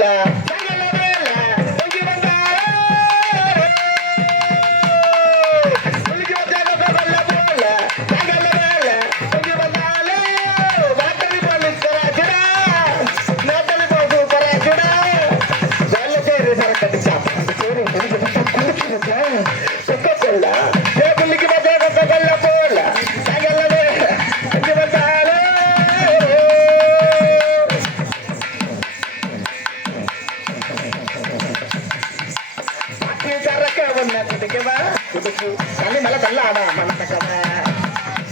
Yeah. சிதுக்குவா சிதுக்கு தண்ணி மேல தள்ள ஆடா மனத்தக்கவா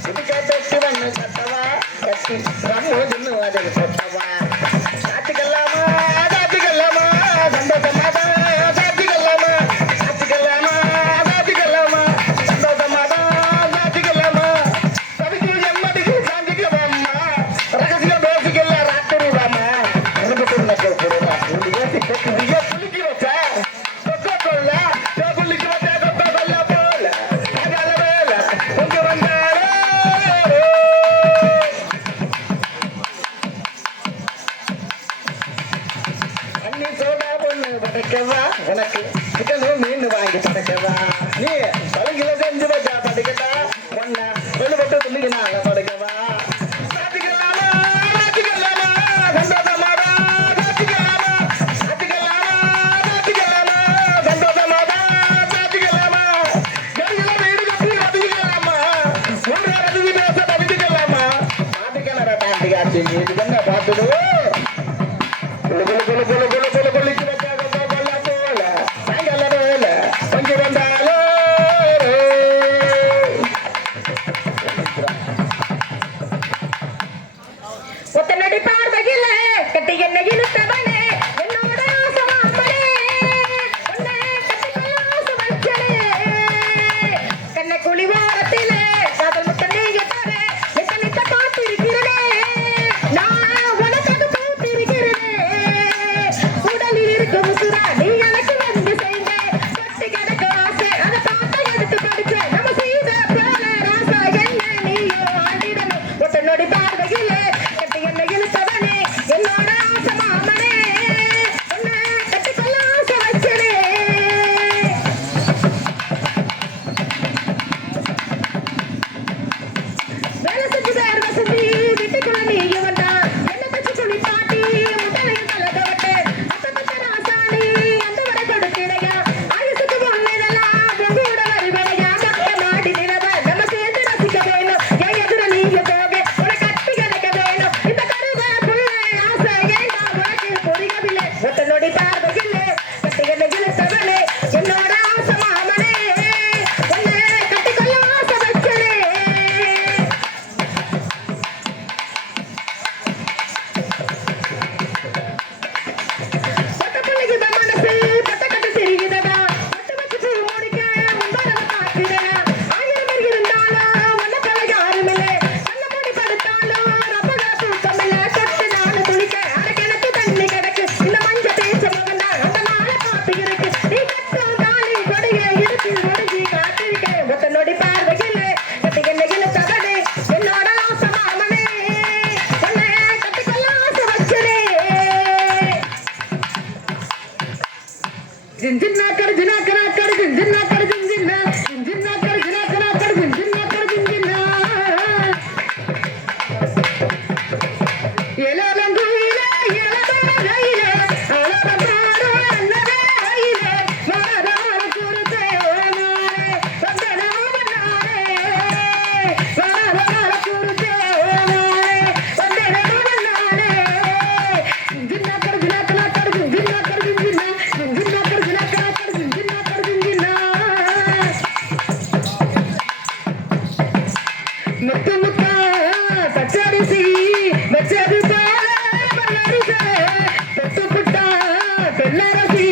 சிதுக்க பெட்டி வண்ணு சத்தவா பெட்டி ரம்மு ஜின்னு வாஜகு சத்தவா சாத்திக்கல்லாமா சாத்திக்கல்லாமா சந்தோஷமாதா சாத்திக்கல்லாமா சாத்திக்கல்லாமா சாத்திக்கல்லாமா சந்தோஷமாதா சாத்திக்கல்லாமா கவிக்கு எம்மடிக்கு சாந்திக்கவாம்மா ரகசியம் பேசிக்கல ராத்திரி வாமா இருந்து கொண்டு போகிறோம் நீ சோடா பொண்ணு படைக்கவா? உனக்கு சிக்கனும் மீன் வாங்கி படைக்கவா? நீ এটা Jin jin kar jin na kar kar jin jin kar jin jin kar jin Let us be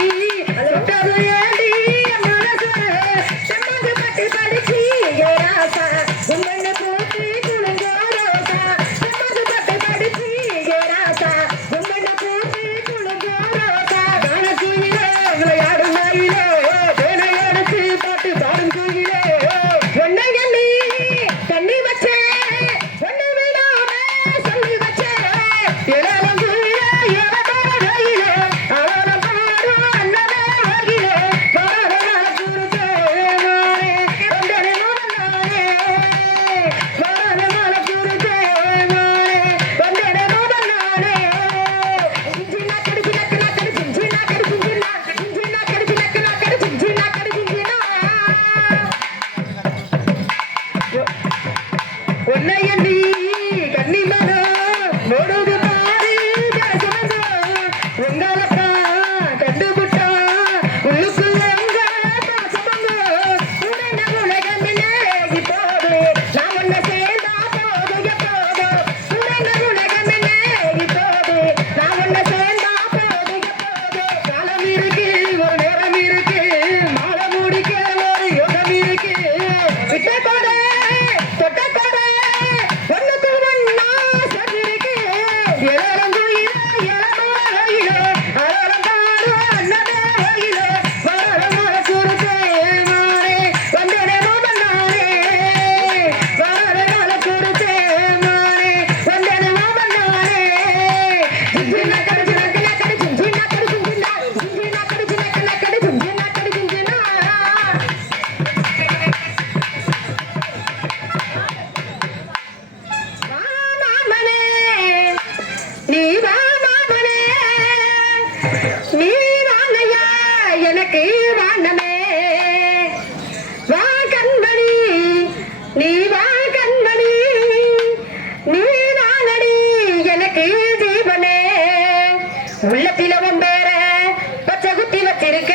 যাবে இருக்க